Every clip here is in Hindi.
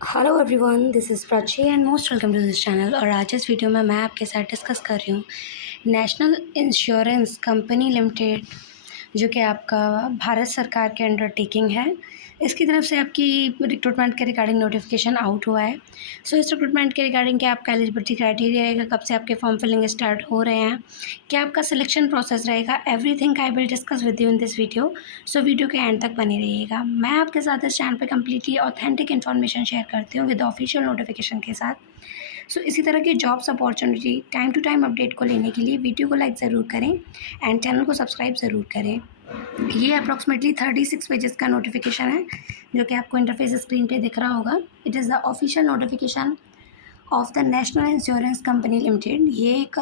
Hello everyone, this is Prachi and most welcome to this channel. और आज इस वीडियो में मैं आपके साथ डिस्कस कर रही हूँ नेशनल इंश्योरेंस कंपनी लिमिटेड, जो कि आपका भारत सरकार के अंडरटेकिंग है। इसकी तरफ से आपकी रिक्रूटमेंट के रिगार्डिंग नोटिफिकेशन आउट हुआ है। सो इस रिक्रूटमेंट के रिगार्डिंग क्या आपका एलिजिबिलिटी क्राइटेरिया रहेगा, कब से आपके फॉर्म फिलिंग स्टार्ट हो रहे हैं, क्या आपका सिलेक्शन प्रोसेस रहेगा, everything I will discuss with you in this video. So video के एंड तक बने रहिएगा। मैं आपके साथ इस चैनल पे कम्प्लीटली ऑथेंटिक इन्फॉर्मेशन शेयर करती हूँ विद ऑफिशियल नोटिफिकेशन के साथ। सो इसी तरह की jobs opportunity time to time update को लेने के लिए वीडियो को लाइक ज़रूर करें एंड चैनल को सब्सक्राइब ज़रूर करें। ये अप्रॉक्सीमेटली 36 पेजेस का नोटिफिकेशन है, जो कि आपको इंटरफेस स्क्रीन पे दिख रहा होगा। It is the official notification of the national insurance company limited. ये एक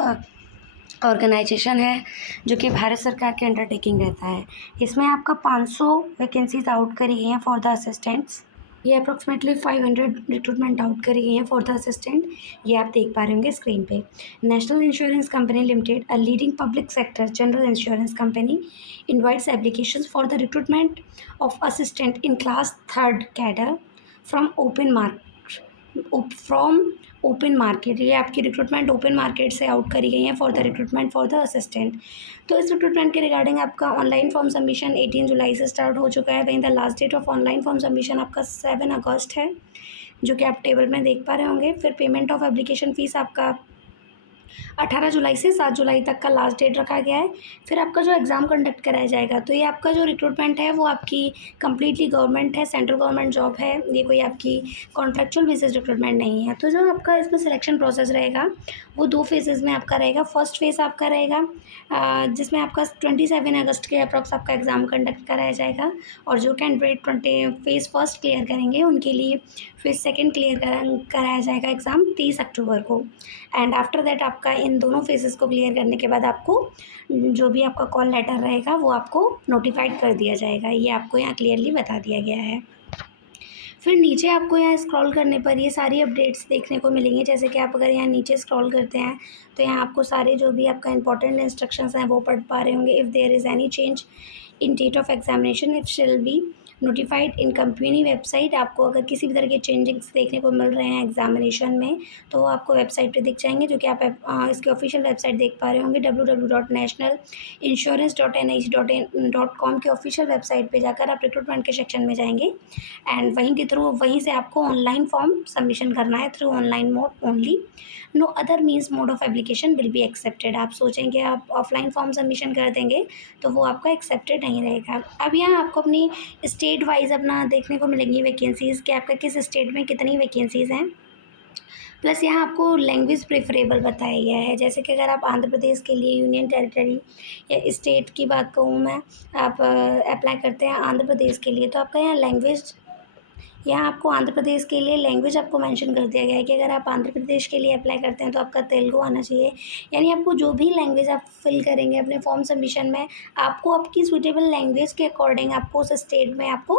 ऑर्गेनाइजेशन है जो कि भारत सरकार के अंडरटेकिंग रहता है। इसमें आपका 500 वैकेंसीज आउट करी गई हैं फॉर द असिस्टेंट्स। ये अप्रॉक्सीमेटली 500 रिक्रूटमेंट आउट करी गई हैं फॉर द असिस्टेंट। ये आप देख पा रहे होंगे स्क्रीन पे। National insurance company limited, a leading public sector general insurance company, invites applications for the recruitment of assistant in class third cadre from open market. ये आपकी रिक्रूटमेंट ओपन मार्केट से आउट करी गई है for the recruitment for the assistant. तो इस रिक्रूटमेंट के रिगार्डिंग आपका ऑनलाइन फॉर्म सबमिशन 18 जुलाई से स्टार्ट हो चुका है। वहीं the last date of online form submission आपका 7 अगस्त है, जो कि आप टेबल में देख पा रहे होंगे। फिर पेमेंट ऑफ एप्लीकेशन फ़ीस आपका 18 जुलाई से 7 जुलाई तक का लास्ट डेट रखा गया है। फिर आपका जो एग्ज़ाम कंडक्ट कराया जाएगा, तो ये आपका जो रिक्रूटमेंट है वो आपकी कम्प्लीटली गवर्नमेंट है, सेंट्रल गवर्नमेंट जॉब है। ये कोई आपकी कॉन्ट्रेक्चुअल बेसिस रिक्रूटमेंट नहीं है। तो जो आपका इसमें सिलेक्शन प्रोसेस रहेगा वो 2 फेजेज़ में आपका रहेगा। फर्स्ट फेज़ आपका रहेगा जिसमें आपका 27 अगस्त के अप्रॉक्स आपका एग्ज़ाम कंडक्ट कराया जाएगा। और जो कैंडिडेट फेज़ फर्स्ट क्लियर करेंगे उनके लिए फेज़ सेकेंड क्लियर कराया जाएगा एग्ज़ाम 30 अक्टूबर को। एंड आफ्टर दैट आपका इन दोनों फेजेस को क्लियर करने के बाद आपको जो भी आपका कॉल लेटर रहेगा वो आपको नोटिफाइड कर दिया जाएगा। ये आपको यहाँ क्लियरली बता दिया गया है। फिर नीचे आपको यहाँ स्क्रॉल करने पर ये सारी अपडेट्स देखने को मिलेंगी। जैसे कि आप अगर यहाँ नीचे स्क्रॉल करते हैं तो यहाँ आपको सारे जो भी आपका इंपॉर्टेंट इंस्ट्रक्शंस हैं वो पढ़ पा रहे होंगे। If there is any change in date of examination it shall be notified in company website. आपको अगर किसी भी तरह के चेंजेस देखने को मिल रहे हैं एग्जामिनेशन में तो वो आपको वेबसाइट पे दिख जाएंगे, जो कि आप इसकी ऑफिशियल वेबसाइट देख पा रहे होंगे www.nationalinsurance.nic.in.com के ऑफिशियल वेबसाइट पे जाकर आप रिक्रूटमेंट के सेक्शन में जाएंगे एंड वहीं से आपको ऑनलाइन फॉर्म सबमिशन करना है through online mode only. No other means mode of application will be accepted. आप सोचेंगे आप ऑफलाइन फॉर्म सबमिशन कर देंगे तो वो आपका एक्सेप्टेड नहीं रहेगा। अब यहाँ आपको अपनी स्टेट वाइज अपना देखने को मिलेंगी वैकेंसीज़ कि आपका किस स्टेट में कितनी वैकेंसीज़ हैं। प्लस यहाँ आपको लैंग्वेज प्रेफरेबल बताया गया है। जैसे कि अगर आप आंध्र प्रदेश के लिए यूनियन टेरिटरी या स्टेट की बात कहूँ मैं, आप अप्लाई करते हैं आंध्र प्रदेश के लिए तो आपका यहाँ लैंग्वेज, यहाँ आपको आंध्र प्रदेश के लिए लैंग्वेज आपको मेंशन कर दिया गया है कि अगर आप आंध्र प्रदेश के लिए अप्लाई करते हैं तो आपका तेलुगु आना चाहिए। यानी आपको जो भी लैंग्वेज आप फिल करेंगे अपने फॉर्म सबमिशन में, आपको आपकी सूटेबल लैंग्वेज के अकॉर्डिंग आपको उस स्टेट में आपको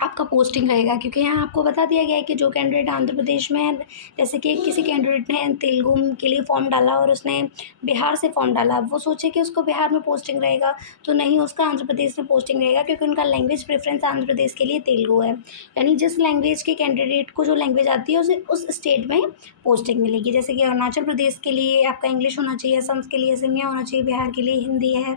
आपका पोस्टिंग रहेगा। क्योंकि यहाँ आपको बता दिया गया है कि जो कैंडिडेट आंध्र प्रदेश में है, जैसे कि किसी कैंडिडेट ने तेलुगु के लिए फॉर्म डाला और उसने बिहार से फॉर्म डाला, वो सोचे कि उसको बिहार में पोस्टिंग रहेगा, तो नहीं, उसका आंध्र प्रदेश में पोस्टिंग रहेगा क्योंकि उनका लैंग्वेज प्रेफरेंस आंध्र प्रदेश के लिए तेलुगु है। यानी जिस लैंग्वेज के कैंडिडेट को जो लैंग्वेज आती है उसे उस स्टेट में पोस्टिंग मिलेगी। जैसे कि अरुणाचल प्रदेश के लिए आपका इंग्लिश होना चाहिए, असम के लिए असमिया होना चाहिए, बिहार के लिए हिंदी है,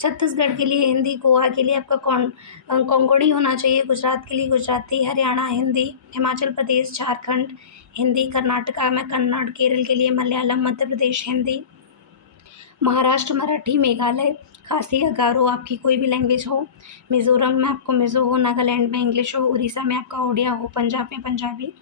छत्तीसगढ़ के लिए हिंदी, गोवा के लिए आपका कोंकणी होना चाहिए, गुजरात के लिए गुजराती, हरियाणा हिंदी, हिमाचल प्रदेश झारखंड हिंदी, कर्नाटका में कन्नड़, केरल के लिए मलयालम, मध्य प्रदेश हिंदी, महाराष्ट्र मराठी, मेघालय खासी या गारो आपकी कोई भी लैंग्वेज हो, मिज़ोरम में आपको मिज़ो हो, नागालैंड में इंग्लिश हो, उड़ीसा में आपका उड़िया हो, पंजाब में पंजाबी,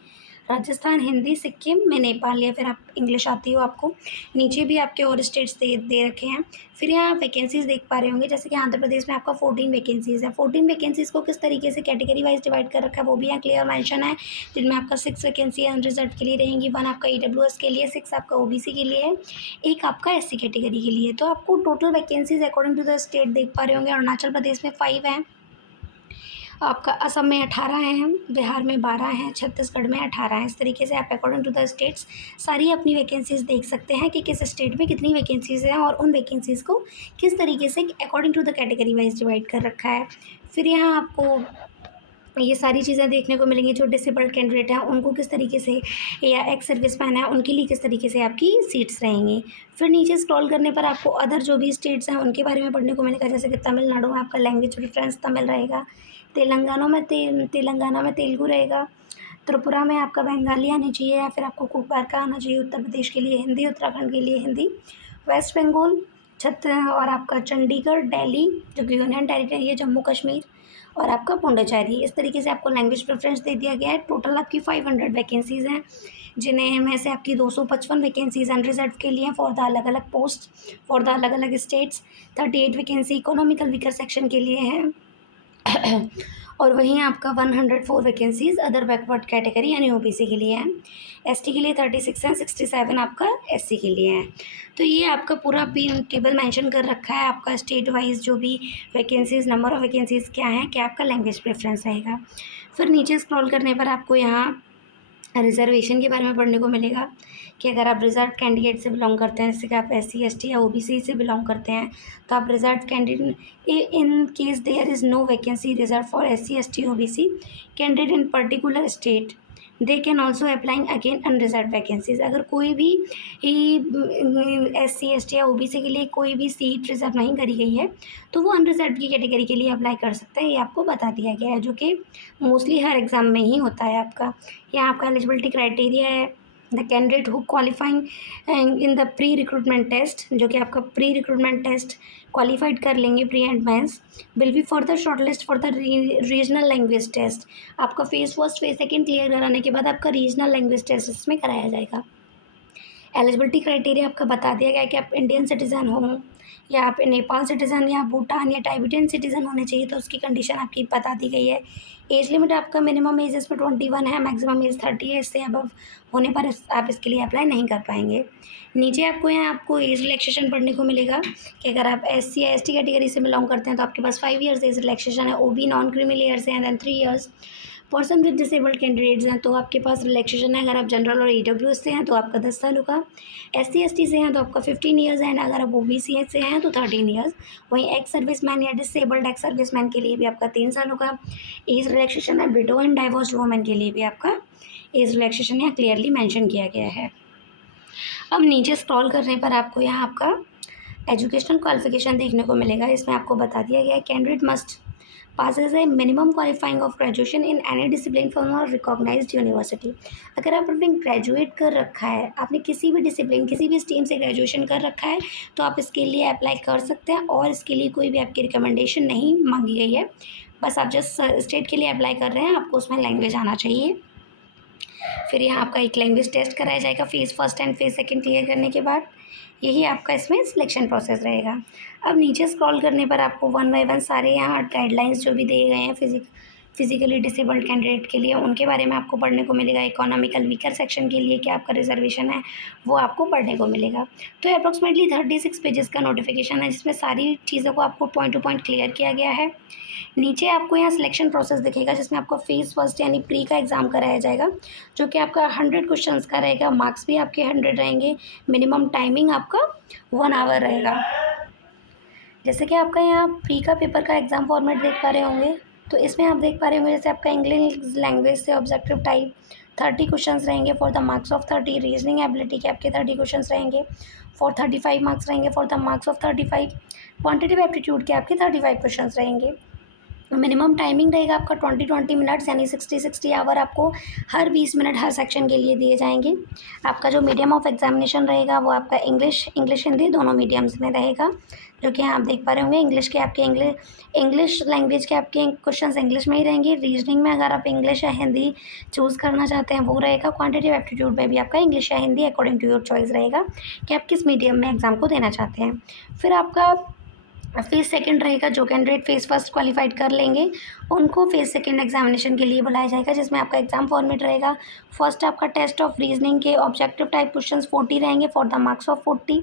राजस्थान हिंदी, सिक्किम में नेपाल या फिर आप इंग्लिश आती हो आपको। नीचे भी आपके और स्टेट्स दे रखे हैं। फिर यहाँ वैकेंसीज़ देख पा रहे होंगे, जैसे कि आंध्र प्रदेश में आपका 14 वैकेंसीज़ है। 14 वैकेंसीज़ को किस तरीके से कैटेगरी वाइज डिवाइड कर रखा है वो भी यहाँ क्लियर मेंशन है, जिनमें आपका 6 वैकेंसी अनरिजर्व के लिए रहेंगी, 1 आपका ईडब्ल्यूएस के लिए, 6 आपका ओबीसी के लिए है, 1 आपका एससी कैटेगरी के लिए। तो आपको total vacancies according to the state देख पा रहे होंगे। अरुणाचल प्रदेश में 5 हैं, आपका असम में 18 हैं, बिहार में 12 हैं, छत्तीसगढ़ में 18 हैं। इस तरीके से आप अकॉर्डिंग टू द स्टेट्स सारी अपनी वैकेंसीज़ देख सकते हैं कि किस स्टेट में कितनी वैकेंसीज़ हैं और उन वैकेंसीज़ को किस तरीके से according to the category wise divide कर रखा है। फिर यहाँ आपको ये सारी चीज़ें देखने को मिलेंगी। जो डिसेबल्ड कैंडिडेट हैं उनको किस तरीके से, या एक्स सर्विसमैन है उनके लिए किस तरीके से आपकी सीट्स रहेंगी। फिर नीचे स्क्रॉल करने पर आपको अदर जो भी स्टेट्स हैं उनके बारे में पढ़ने को मिलेगा, जैसे कि तमिलनाडु में आपका लैंग्वेज प्रेफरेंस तमिल रहेगा, तेलंगाना में तेलुगु रहेगा, त्रिपुरा में आपका बंगाली आनी चाहिए या फिर आपको कुकबार का आना चाहिए, उत्तर प्रदेश के लिए हिंदी, उत्तराखंड के लिए हिंदी, वेस्ट बंगाल और आपका चंडीगढ़, दिल्ली जो कि यूनियन टेरिटरी है, जम्मू कश्मीर और आपका पुडुचेरी। इस तरीके से आपको लैंग्वेज प्रेफरेंस दे दिया गया है। टोटल आपकी 500 वैकेंसीज़ हैं, जिन्हें में से आपकी 255 वैकेंसीज अनरिजर्व के लिए हैं फॉर द अलग अलग पोस्ट, फॉर द अलग अलग states. 38 vacancy economical weaker section के लिए हैं और वहीं आपका 104 वैकेंसीज अदर बैकवर्ड कैटेगरी यानी ओबीसी के लिए हैं। एसटी के लिए 36 हैं, 67 आपका एससी के लिए हैं। तो ये आपका पूरा टेबल मेंशन कर रखा है, आपका स्टेट वाइज जो भी वैकेंसीज, नंबर ऑफ़ वैकेंसीज क्या हैं, क्या आपका लैंग्वेज प्रेफरेंस रहेगा। फिर नीचे स्क्रॉल करने पर आपको यहाँ रिजर्वेशन के बारे में पढ़ने को मिलेगा कि अगर आप रिजर्व कैंडिडेट से बिलोंग करते हैं, जैसे कि आप एससी, एसटी या ओबीसी से बिलोंग करते हैं, तो आप reserve candidate in case there is no vacancy reserve for SC, ST, OBC candidate in particular state, they can also applying again unreserve vacancies. अगर कोई भी एससी, एसटी या ओबीसी के लिए कोई भी सीट रिजर्व नहीं करी गई है तो वो अनरिजर्व की कैटेगरी के लिए अप्लाई कर सकते हैं। ये आपको बता दिया गया है, जो कि मोस्टली हर एग्ज़ाम में ही होता है आपका। यहाँ आपका एलिजिबिलिटी क्राइटेरिया है, the candidate who qualifying in the pre recruitment test, जो कि आपका प्री रिक्रूटमेंट टेस्ट क्वालिफाइड कर लेंगे pre and mains, will be further shortlist for the regional language test. आपका phase first phase second clear कराने के बाद आपका रीजनल लैंग्वेज टेस्ट इसमें कराया जाएगा। एलिजिबिलिटी क्राइटेरिया आपका बता दिया गया है कि आप इंडियन सिटीज़न हो या आप नेपाल सिटीज़न या भूटान या टाइबेटियन सिटीज़न होने चाहिए, तो उसकी कंडीशन आपकी बता दी गई है। एज लिमिट आपका मिनिमम एज इसमें 21 है, मैक्सिमम एज 30 है। इससे अबव होने पर आप इसके लिए अप्लाई नहीं कर पाएंगे। नीचे आपको यहाँ आपको एज रिलैक्सेशन पढ़ने को मिलेगा कि अगर आप एससी या एसटी कैटेगरी से बिलोंग करते हैं तो आपके पास 5 ईयर्स एज रिलैक्सेशन है। ओबी नॉन क्रीमी लेयर से हैं than 3 years. Person with disabled candidates हैं तो आपके पास रिलैक्सेशन है। अगर आप जनरल और ईडब्ल्यूएस से हैं तो आपका 10 साल होगा। एससी एसटी से हैं तो आपका 15 ईयर्स है। अगर आप ओबीसी से हैं तो 13 ईयर्स। वहीं एक्स सर्विसमैन या डिसेबल्ड एक्स सर्विसमैन के लिए भी आपका 3 साल होगा। एज रिलैक्सेशन है विडो एंड डाइवोर्स्ड वुमेन के लिए भी आपका एज रिलैक्सेशन यहाँ क्लियरली मेंशन किया गया है। अब नीचे स्क्रॉल करने पर आपको यहाँ आपका एजुकेशनल क्वालिफिकेशन देखने को मिलेगा। इसमें आपको बता दिया गया है candidate must passes a minimum qualifying of graduation in any discipline from a recognized university। अगर आपने ग्रेजुएट कर रखा है, आपने किसी भी डिसिप्लिन किसी भी स्ट्रीम से ग्रेजुएशन कर रखा है तो आप इसके लिए अप्लाई कर सकते हैं और इसके लिए कोई भी आपकी रिकमेंडेशन नहीं मांगी गई है। बस आप जिस स्टेट के लिए अप्लाई कर रहे हैं आपको उसमें लैंग्वेज आना चाहिए। फिर यहाँ आपका एक लैंग्वेज टेस्ट कराया जाएगा phase first and phase second clear करने के बाद। यही आपका इसमें सिलेक्शन प्रोसेस रहेगा। अब नीचे स्क्रॉल करने पर आपको 1 बाय 1 सारे यहाँ गाइडलाइंस जो भी दिए गए हैं फिजिकली डिसेबल्ड कैंडिडेट के लिए उनके बारे में आपको पढ़ने को मिलेगा। इकोनॉमिकल वीकर सेक्शन के लिए क्या आपका रिजर्वेशन है वो आपको पढ़ने को मिलेगा। तो अप्रॉक्सीमेटली 36 पेजेस का नोटिफिकेशन है जिसमें सारी चीज़ों को आपको पॉइंट टू पॉइंट क्लियर किया गया है। नीचे आपको यहाँ सिलेक्शन प्रोसेस दिखेगा जिसमें आपको फेज़ फर्स्ट यानी प्री का एग्ज़ाम कराया जाएगा, जो कि आपका 100 क्वेश्चंस का रहेगा। मार्क्स भी आपके 100 रहेंगे। मिनिमम टाइमिंग आपका 1 आवर रहेगा। जैसे कि आपका यहाँ प्री का पेपर का एग्ज़ाम फॉर्मेट देख पा रहे होंगे, तो इसमें आप देख पा रहे होंगे जैसे आपका इंग्लिश लैंग्वेज से ऑब्जेक्टिव टाइप 30 क्वेश्चंस रहेंगे for the marks of 30। Reasoning ability के आपके 30 क्वेश्चंस रहेंगे फॉर 35 मार्क्स रहेंगे for the marks of 35। Quantitative aptitude के आपके 35 क्वेश्चंस रहेंगे। मिनिमम टाइमिंग रहेगा आपका 20 मिनट्स यानी 60 आवर आपको हर 20 मिनट हर सेक्शन के लिए दिए जाएंगे। आपका जो मीडियम ऑफ एग्जामिनेशन रहेगा वो आपका इंग्लिश हिंदी दोनों मीडियम्स में रहेगा, जो कि यहाँ आप देख पा रहे होंगे। इंग्लिश लैंग्वेज के आपके क्वेश्चंस इंग्लिश में ही रहेंगे। रीजनिंग में अगर आप इंग्लिश या हिंदी चूज़ करना चाहते हैं वो रहेगा। क्वांटिटेटिव एप्टीट्यूड में भी आपका इंग्लिश या Hindi according to your choice रहेगा कि आप किस मीडियम में एग्ज़ाम को देना चाहते हैं। फिर आपका फेज़ सेकंड रहेगा। जो कैंडिडेट फेज़ फर्स्ट क्वालिफाइड कर लेंगे उनको फेज़ सेकंड एग्जामिनेशन के लिए बुलाया जाएगा, जिसमें आपका एग्जाम फॉर्मेट रहेगा। फर्स्ट आपका टेस्ट ऑफ रीजनिंग के ऑब्जेक्टिव टाइप क्वेश्चंस 40 रहेंगे for the marks of 40।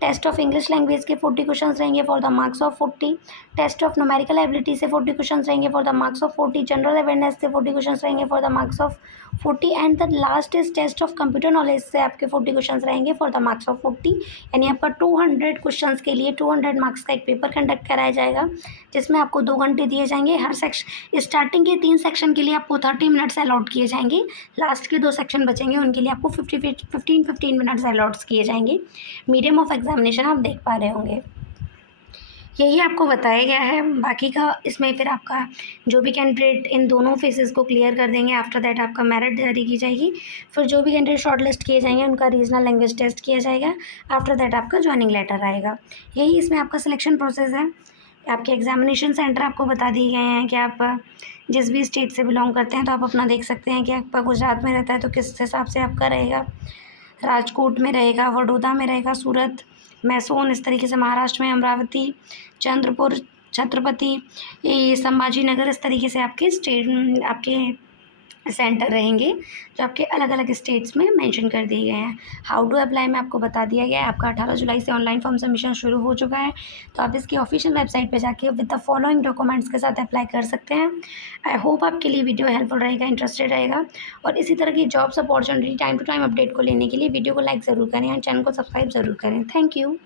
Test of English language के 40 क्वेश्चंस रहेंगे for the marks of 40। Test of numerical ability से 40 क्वेश्चंस रहेंगे for the marks of 40। General awareness से 40 क्वेश्चंस रहेंगे for the marks of 40 and the last is test of computer knowledge से आपके 40 क्वेश्चंस रहेंगे फॉर द मार्क्स ऑफ 40। यानी आपका 200 क्वेश्चंस के लिए 200 मार्क्स का एक पेपर कंडक्ट कराया जाएगा, जिसमें आपको 2 घंटे दिए जाएंगे। हर स्टार्टिंग के 3 सेक्शन के लिए आपको 30 मिनट्स अलॉट किए जाएंगे, लास्ट के 2 सेक्शन बचेंगे उनके लिए आपको 15 मिनट्स अलॉट्स किए जाएंगे। मीडियम ऑफ एग्जामिनेशन आप देख पा रहे होंगे, यही आपको बताया गया है। बाकी का इसमें फिर आपका जो भी कैंडिडेट इन दोनों फेजेस को क्लियर कर देंगे, आफ्टर दैट आपका मेरिट जारी की जाएगी। फिर जो भी कैंडिडेट शॉर्ट लिस्ट किए जाएंगे उनका रीजनल लैंग्वेज टेस्ट किया जाएगा, आफ्टर दैट आपका ज्वाइनिंग लेटर आएगा। यही इसमें आपका सिलेक्शन प्रोसेस है। आपके एग्जामिनेशन सेंटर आपको बता दिए गए हैं कि आप जिस भी स्टेट से बिलोंग करते हैं तो आप अपना देख सकते हैं कि आपका गुजरात में रहता है तो किस हिसाब से आपका रहेगा, राजकोट में रहेगा, वडोदरा में रहेगा, सूरत, मैसूर, इस तरीके से महाराष्ट्र में अमरावती, चंद्रपुर, छत्रपति, ये संभाजी नगर, इस तरीके से आपके स्टेट आपके सेंटर रहेंगे जो आपके अलग अलग स्टेट्स में मेंशन कर दिए गए हैं। हाउ टू अप्लाई में आपको बता दिया गया है। आपका 18 जुलाई से ऑनलाइन फॉर्म सबमिशन शुरू हो चुका है, तो आप इसकी ऑफिशियल वेबसाइट पे जाके विद द फॉलोइंग डॉक्यूमेंट्स के साथ अप्लाई कर सकते हैं। आई होप आपके लिए वीडियो हेल्पफुल रहेगा, इंटरेस्टेड रहेगा, और इसी तरह की jobs opportunity time to time update को लेने के लिए वीडियो को लाइक ज़रूर करें और चैनल को सब्सक्राइब ज़रूर करें। Thank you.